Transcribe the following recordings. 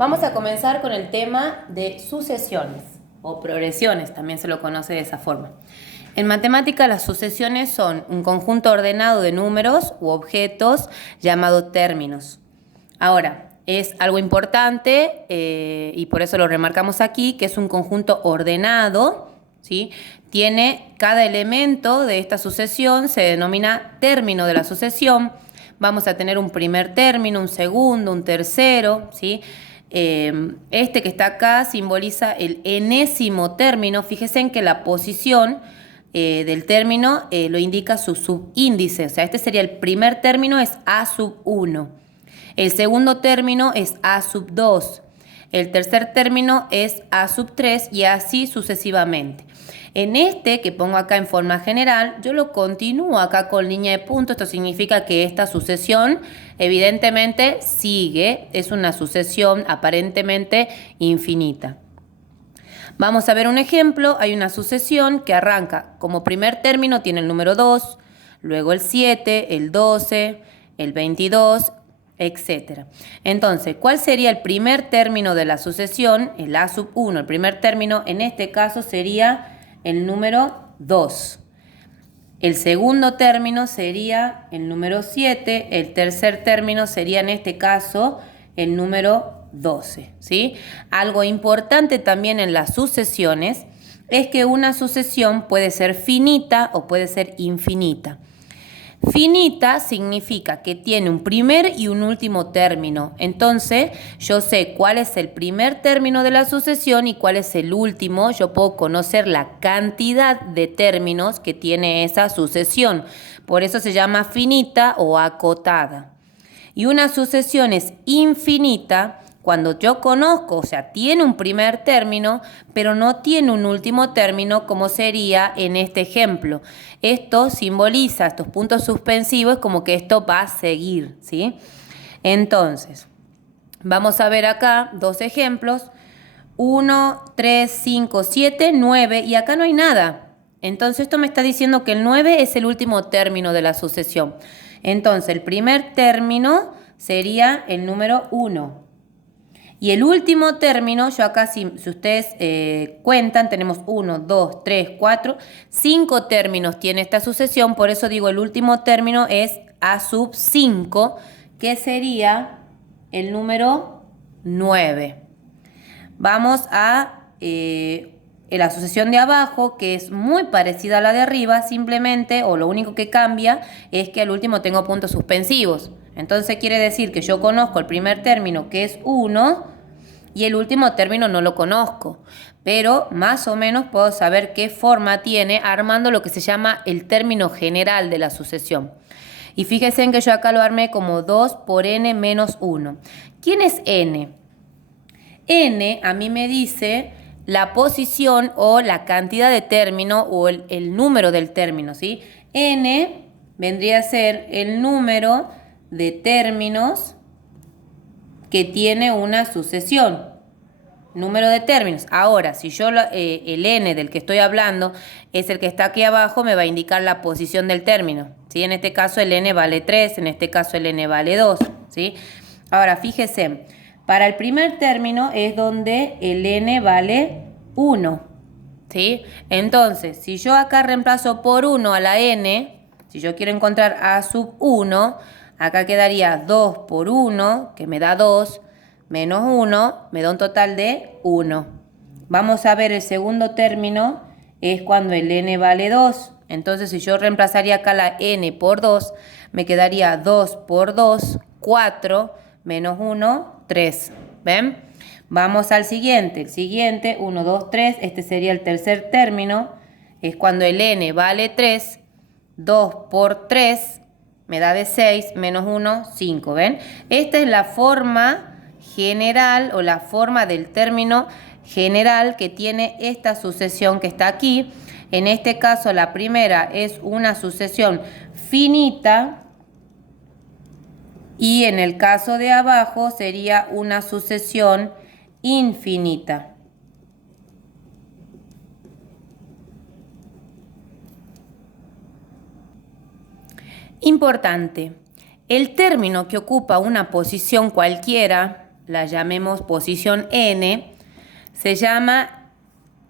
Vamos a comenzar con el tema de sucesiones o progresiones, también se lo conoce de esa forma. En matemática las sucesiones son un conjunto ordenado de números u objetos llamado términos. Ahora, es algo importante y por eso lo remarcamos aquí, que es un conjunto ordenado, ¿sí? Tiene cada elemento de esta sucesión, se denomina término de la sucesión. Vamos a tener un primer término, un segundo, un tercero, ¿sí? Este que está acá simboliza el enésimo término. Fíjense en que la posición del término lo indica su subíndice. O sea, este sería el primer término, es A sub 1. El segundo término es A sub 2. El tercer término es A sub 3 y así sucesivamente. En este que pongo acá en forma general, yo lo continúo acá con línea de punto. Esto significa que esta sucesión evidentemente sigue. Es una sucesión aparentemente infinita. Vamos a ver un ejemplo. Hay una sucesión que arranca como primer término, tiene el número 2, luego el 7, el 12, el 22, etc. Entonces, ¿cuál sería el primer término de la sucesión? El A sub 1, el primer término en este caso sería el número 2. El segundo término sería el número 7. El tercer término sería en este caso el número 12. ¿Sí? Algo importante también en las sucesiones es que una sucesión puede ser finita o puede ser infinita. Finita significa que tiene un primer y un último término. Entonces, yo sé cuál es el primer término de la sucesión y cuál es el último. Yo puedo conocer la cantidad de términos que tiene esa sucesión. Por eso se llama finita o acotada. Y una sucesión es infinita cuando yo conozco, o sea, tiene un primer término, pero no tiene un último término, como sería en este ejemplo. Esto simboliza, estos puntos suspensivos, como que esto va a seguir, ¿sí? Entonces, vamos a ver acá dos ejemplos. 1, 3, 5, 7, 9, y acá no hay nada. Entonces, esto me está diciendo que el 9 es el último término de la sucesión. Entonces, el primer término sería el número 1. Y el último término, yo acá, si ustedes cuentan, tenemos 1, 2, 3, 4, 5 términos tiene esta sucesión, por eso digo el último término es A sub 5, que sería el número 9. Vamos a la sucesión de abajo, que es muy parecida a la de arriba, simplemente, o lo único que cambia, es que al último tengo puntos suspensivos. Entonces quiere decir que yo conozco el primer término, que es 1, y el último término no lo conozco. Pero más o menos puedo saber qué forma tiene armando lo que se llama el término general de la sucesión. Y fíjense en que yo acá lo armé como 2 por n menos 1. ¿Quién es n? N a mí me dice la posición o la cantidad de término o el número del término, ¿sí? N vendría a ser el número de términos que tiene una sucesión. Número de términos. Ahora, si yo el n del que estoy hablando es el que está aquí abajo, me va a indicar la posición del término, ¿sí? En este caso el n vale 3, en este caso el n vale 2, ¿sí? Ahora, fíjese, para el primer término es donde el n vale 1, ¿sí? Entonces, si yo acá reemplazo por 1 a la n, si yo quiero encontrar a sub 1, acá quedaría 2 por 1, que me da 2, menos 1, me da un total de 1. Vamos a ver el segundo término, es cuando el n vale 2. Entonces, si yo reemplazaría acá la n por 2, me quedaría 2 por 2, 4, menos 1, 3. ¿Ven? Vamos al siguiente. El siguiente, 1, 2, 3, este sería el tercer término, es cuando el n vale 3, 2 por 3, me da de 6, menos 1, 5. ¿Ven? Esta es la forma general o la forma del término general que tiene esta sucesión que está aquí. En este caso la primera es una sucesión finita y en el caso de abajo sería una sucesión infinita. Importante, el término que ocupa una posición cualquiera, la llamemos posición n, se llama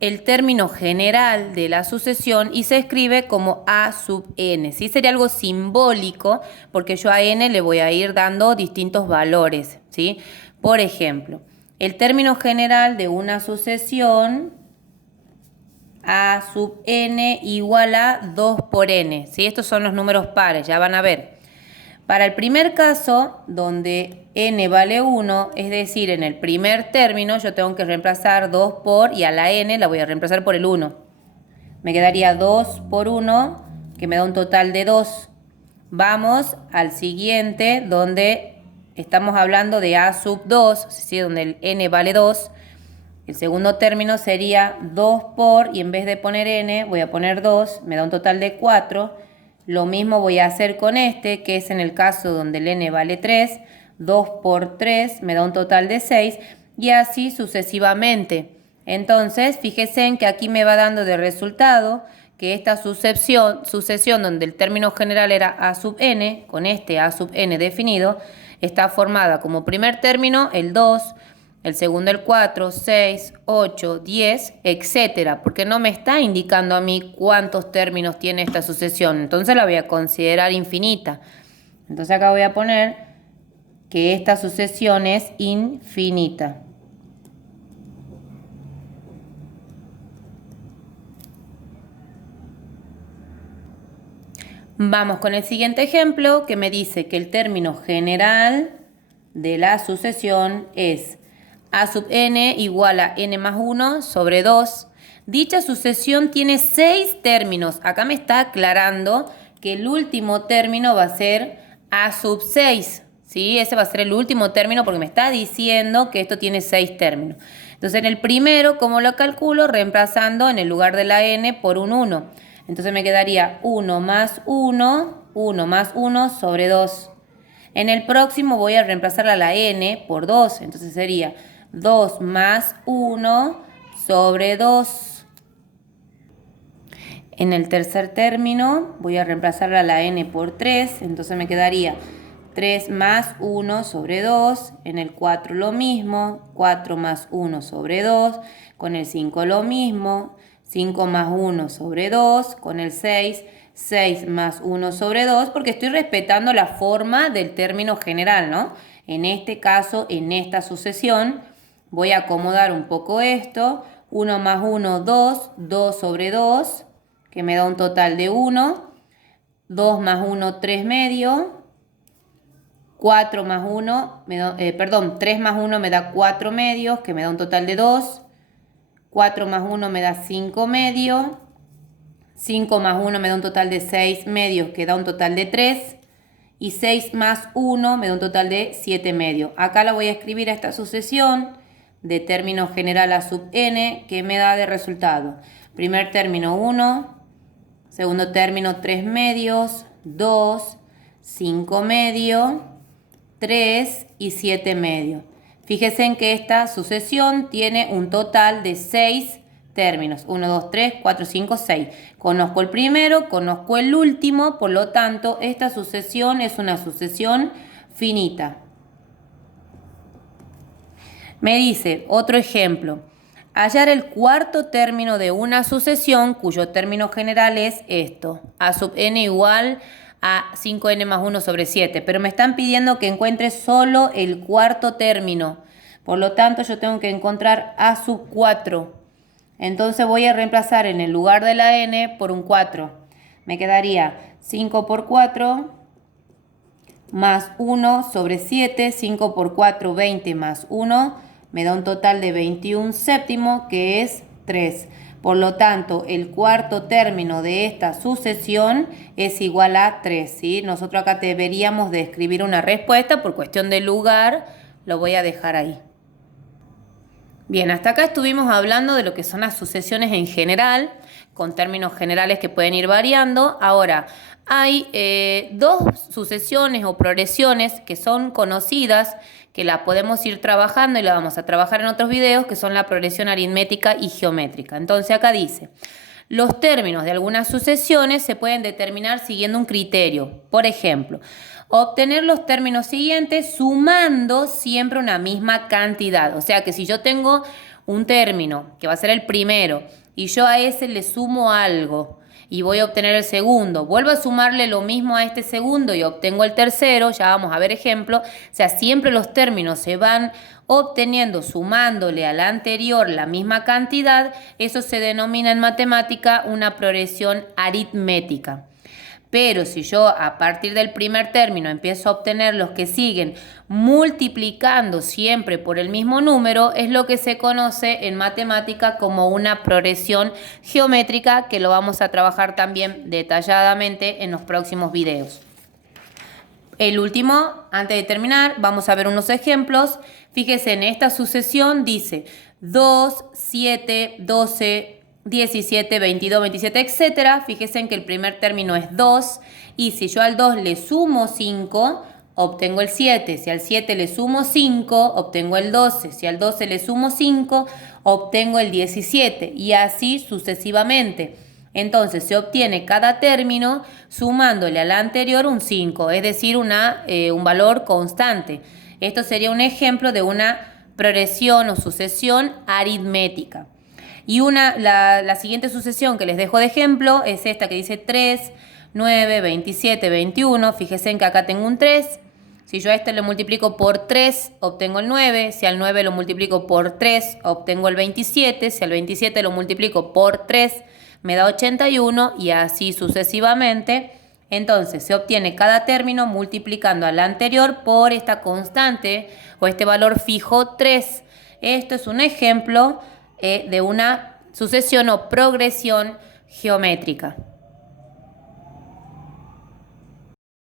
el término general de la sucesión y se escribe como a sub n. ¿Sí? Sería algo simbólico porque yo a n le voy a ir dando distintos valores. ¿Sí? Por ejemplo, el término general de una sucesión a sub n igual a 2 por n. ¿Sí? Estos son los números pares, ya van a ver. Para el primer caso, donde n vale 1, es decir, en el primer término yo tengo que reemplazar 2 por, y a la n la voy a reemplazar por el 1. Me quedaría 2 por 1, que me da un total de 2. Vamos al siguiente, donde estamos hablando de a sub 2, ¿sí? Donde el n vale 2. El segundo término sería 2 por, y en vez de poner n, voy a poner 2, me da un total de 4. Lo mismo voy a hacer con este, que es en el caso donde el n vale 3. 2 por 3 me da un total de 6, y así sucesivamente. Entonces, fíjense en que aquí me va dando de resultado que esta sucesión donde el término general era a sub n, con este a sub n definido, está formada como primer término el 2, el segundo el 4, 6, 8, 10, etcétera, porque no me está indicando a mí cuántos términos tiene esta sucesión, entonces la voy a considerar infinita. Entonces acá voy a poner que esta sucesión es infinita. Vamos con el siguiente ejemplo que me dice que el término general de la sucesión es a sub n igual a n más 1 sobre 2. Dicha sucesión tiene 6 términos. Acá me está aclarando que el último término va a ser a sub 6. ¿Sí? Ese va a ser el último término porque me está diciendo que esto tiene 6 términos. Entonces en el primero, ¿cómo lo calculo? Reemplazando en el lugar de la n por un 1. Entonces me quedaría 1 más 1, 1 más 1 sobre 2. En el próximo voy a reemplazar a la n por 2. Entonces sería 2 más 1 sobre 2. En el tercer término voy a reemplazar a la n por 3. Entonces me quedaría 3 más 1 sobre 2. En el 4 lo mismo. 4 más 1 sobre 2. Con el 5 lo mismo. 5 más 1 sobre 2. Con el 6, 6 más 1 sobre 2. Porque estoy respetando la forma del término general, ¿no? En este caso, en esta sucesión, voy a acomodar un poco esto. 1 más 1, 2. 2 sobre 2, que me da un total de 1. 2 más 1, 3 medio. 4 más 1, 3 más 1 me da 4 medios, que me da un total de 2. 4 más 1 me da 5 medios. 5 más 1 me da un total de 6 medios, que da un total de 3. Y 6 más 1 me da un total de 7 medios. Acá la voy a escribir a esta sucesión de término general a sub n, que me da de resultado. Primer término 1, segundo término 3 medios, 2, 5 medios, 3 y 7 medios. Fíjense en que esta sucesión tiene un total de 6 términos. 1, 2, 3, 4, 5, 6. Conozco el primero, conozco el último, por lo tanto, esta sucesión es una sucesión finita. Me dice, otro ejemplo, hallar el cuarto término de una sucesión cuyo término general es esto, a sub n igual a 5n más 1 sobre 7, pero me están pidiendo que encuentre solo el cuarto término, por lo tanto yo tengo que encontrar a sub 4. Entonces voy a reemplazar en el lugar de la n por un 4. Me quedaría 5 por 4 más 1 sobre 7, 5 por 4, 20 más 1, me da un total de 21 séptimo, que es 3. Por lo tanto, el cuarto término de esta sucesión es igual a 3. ¿Sí? Nosotros acá deberíamos de escribir una respuesta, por cuestión de lugar, lo voy a dejar ahí. Bien, hasta acá estuvimos hablando de lo que son las sucesiones en general, con términos generales que pueden ir variando. Ahora, hay dos sucesiones o progresiones que son conocidas, que la podemos ir trabajando y la vamos a trabajar en otros videos, que son la progresión aritmética y geométrica. Entonces acá dice, los términos de algunas sucesiones se pueden determinar siguiendo un criterio. Por ejemplo, obtener los términos siguientes sumando siempre una misma cantidad. O sea que si yo tengo un término, que va a ser el primero, y yo a ese le sumo algo y voy a obtener el segundo, vuelvo a sumarle lo mismo a este segundo y obtengo el tercero, ya vamos a ver ejemplo. O sea, siempre los términos se van obteniendo sumándole al anterior la misma cantidad. Eso se denomina en matemática una progresión aritmética. Pero si yo a partir del primer término empiezo a obtener los que siguen multiplicando siempre por el mismo número, es lo que se conoce en matemática como una progresión geométrica, que lo vamos a trabajar también detalladamente en los próximos videos. El último, antes de terminar, vamos a ver unos ejemplos. Fíjense, en esta sucesión dice 2, 7, 12, 17, 22, 27, etc. Fíjense en que el primer término es 2 y si yo al 2 le sumo 5, obtengo el 7. Si al 7 le sumo 5, obtengo el 12. Si al 12 le sumo 5, obtengo el 17 y así sucesivamente. Entonces se obtiene cada término sumándole al anterior un 5, es decir, un valor constante. Esto sería un ejemplo de una progresión o sucesión aritmética. Y la siguiente sucesión que les dejo de ejemplo es esta que dice 3, 9, 27, 21. Fíjense en que acá tengo un 3. Si yo a este lo multiplico por 3, obtengo el 9. Si al 9 lo multiplico por 3, obtengo el 27. Si al 27 lo multiplico por 3, me da 81 y así sucesivamente. Entonces se obtiene cada término multiplicando al anterior por esta constante o este valor fijo 3. Esto es un ejemplo de una sucesión o progresión geométrica.